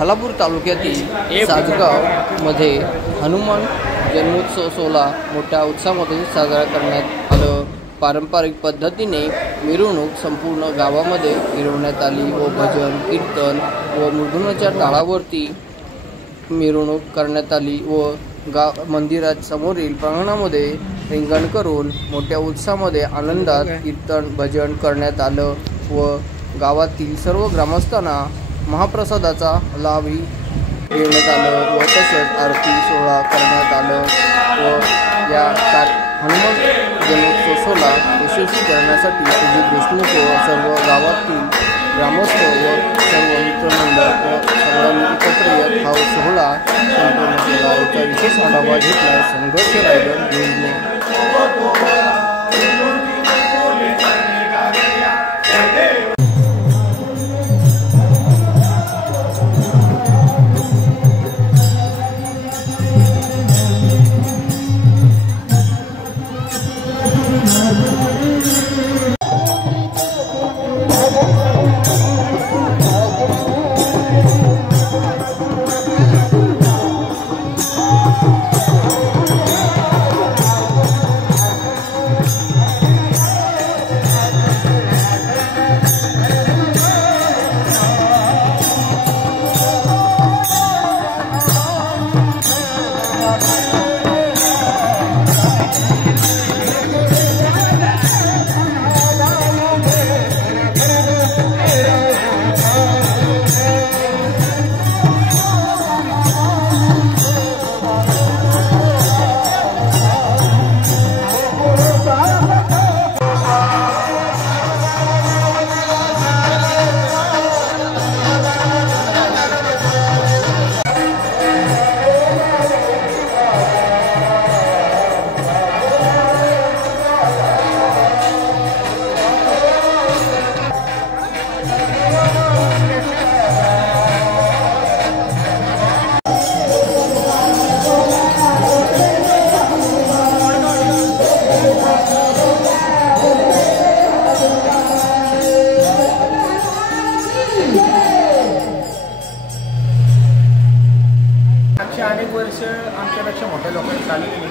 खालापूर तालुक्यातील साजगावमध्ये हनुमान जन्मोत्सव सोहळा मोठ्या उत्साहामध्ये साजरा करण्यात आला। पारंपरिक पद्धतीने मिरवणूक संपूर्ण गावामध्ये फिरवण्यात आली व भजन कीर्तन व मृदुंगाच्या तालावरती मिरवणूक करण्यात आली व मंदिरात समोरील प्रांगणामध्ये रिंगण करून मोठ्या उत्साहामध्ये आनंदात कीर्तन भजन करण्यात आलं व गावातील सर्व ग्रामस्थांना महाप्रसादाचा लाभही देण्यात आलं व तसेच आरती सोहळा करण्यात आलं व या हनुमान जन्मोत्सव सोहळा यशस्वी करण्यासाठी सुजित देशमुख व सर्व गावातील ग्रामस्थ व सर्व मित्रमंडळ व सर्वांनी एकत्र येत हा सोहळा संपन्न केला। याचा विशेष आढावा घेतला संघर्ष रायगड न्यूजने। अनेक वर्ष आमच्यापेक्षा मोठ्या लोकांनी चाललेली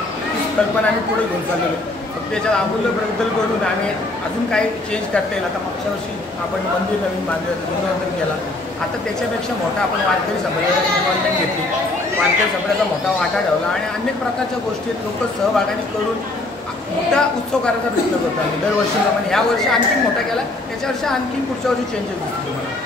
कल्पना आम्ही पुढे घेऊन चाललेलो। फक्त त्याच्यात आमूल्य बदल करून आणि अजून काही चेंज करता येईल। आता मागच्या वर्षी आपण मंदिर नवीन बांधलं केला, आता त्याच्यापेक्षा मोठा आपण वारकरी संप्रदायाची इन्व्हॉल्वमेंट घेतली, वारकरी संप्रदायाचा मोठा वाटा ठेवला आणि अनेक प्रकारच्या गोष्टीत लोक सहभागाने करून मोठा उत्सव करायचा प्रयत्न करतो आम्ही दरवर्षीप्रमाणे। या वर्षी आणखी मोठा केला, त्याच्या वर्षी आणखी पुढच्या वर्षी चेंजेस दिसतील तुम्हाला।